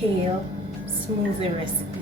kale smoothie recipe.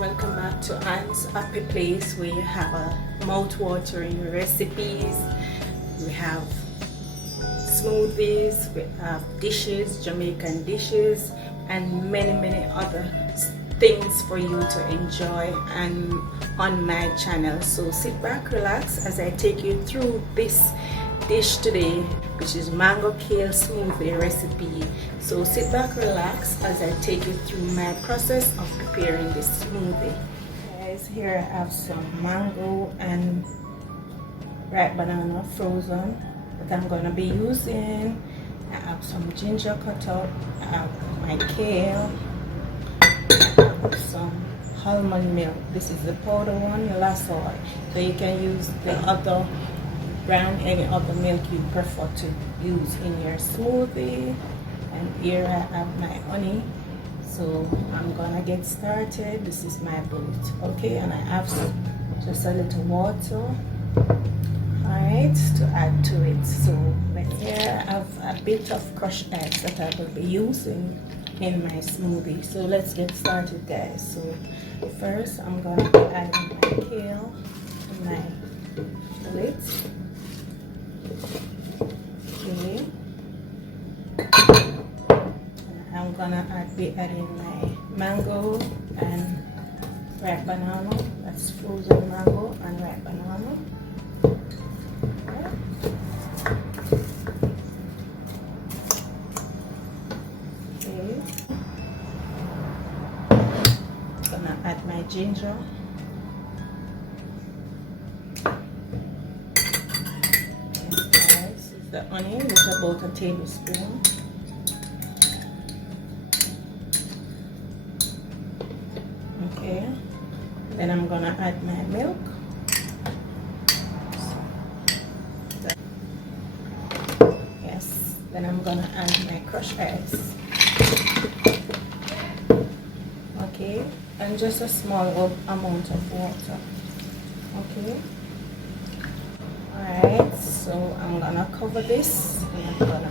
Welcome back to Anne's Happy Place, where you have a mouth-watering recipes. We have smoothies, we have dishes, Jamaican dishes, and many other things for you to enjoy and on my channel. So sit back, relax as I take you through this dish today, which is mango kale smoothie recipe. So sit back, relax as I take you through my process of preparing this smoothie. Guys, here I have some mango and ripe banana frozen that I'm going to be using. I have some ginger cut up, I have my kale, I have some almond milk. This is the powder one, last oil, so you can use the other brand, any other milk you prefer to use in your smoothie. And here I have my honey, so I'm gonna get started. This is my bullet, okay, and I have just a little water, alright, to add to it. So here I have a bit of crushed ice that I will be using in my smoothie. So let's get started, guys. So first I'm gonna be adding my kale to my bullet. Okay, I'm gonna be adding my mango and ripe banana. That's frozen mango and ripe banana. Okay, gonna add my ginger. The onion is about a tablespoon. Okay, then I'm gonna add my milk. Yes, then I'm gonna add my crushed ice. Okay, and just a small amount of water. Okay. Alright, so I'm gonna cover this and I'm gonna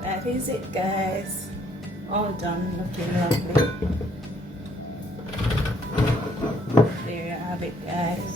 that is it, guys. All done, looking lovely. There you have it, guys.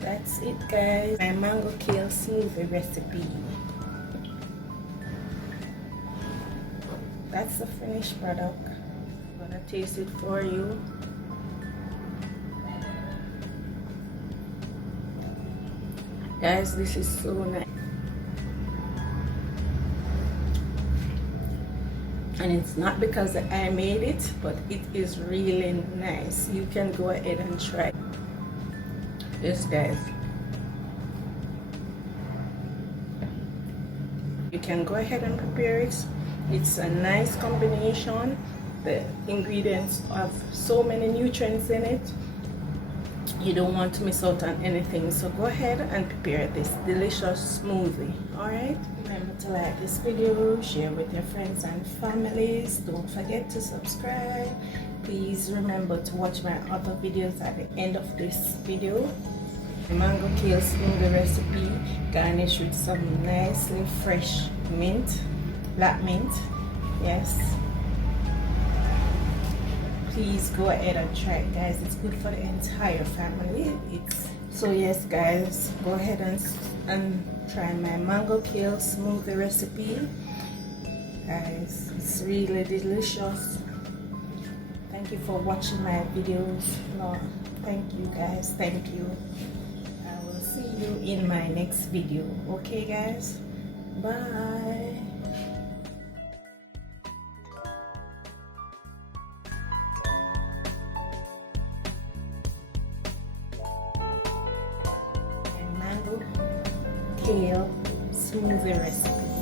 That's it, guys. My mango kale smoothie recipe. That's the finished product. I'm gonna taste it for you. Guys, this is so nice. And it's not because I made it, but it is really nice. You can go ahead and try this, guys. You can go ahead and prepare it It's a nice combination. The ingredients have so many nutrients in it. You don't want to miss out on anything, so go ahead and prepare this delicious smoothie. All right, remember to like this video, share with your friends and families. Don't forget to subscribe. Please remember to watch my other videos at the end of this video. The mango kale smoothie recipe, garnished with some nicely fresh mint, black mint. Yes, please go ahead and try it, guys. It's good for the entire family. It's so yes, guys, go ahead and try my mango kale smoothie recipe, guys. It's really delicious. Thank you for watching my videos. Lord, thank you, guys. Thank you. I will see you in my next video. Okay, guys, bye. Mango kale smoothie recipe.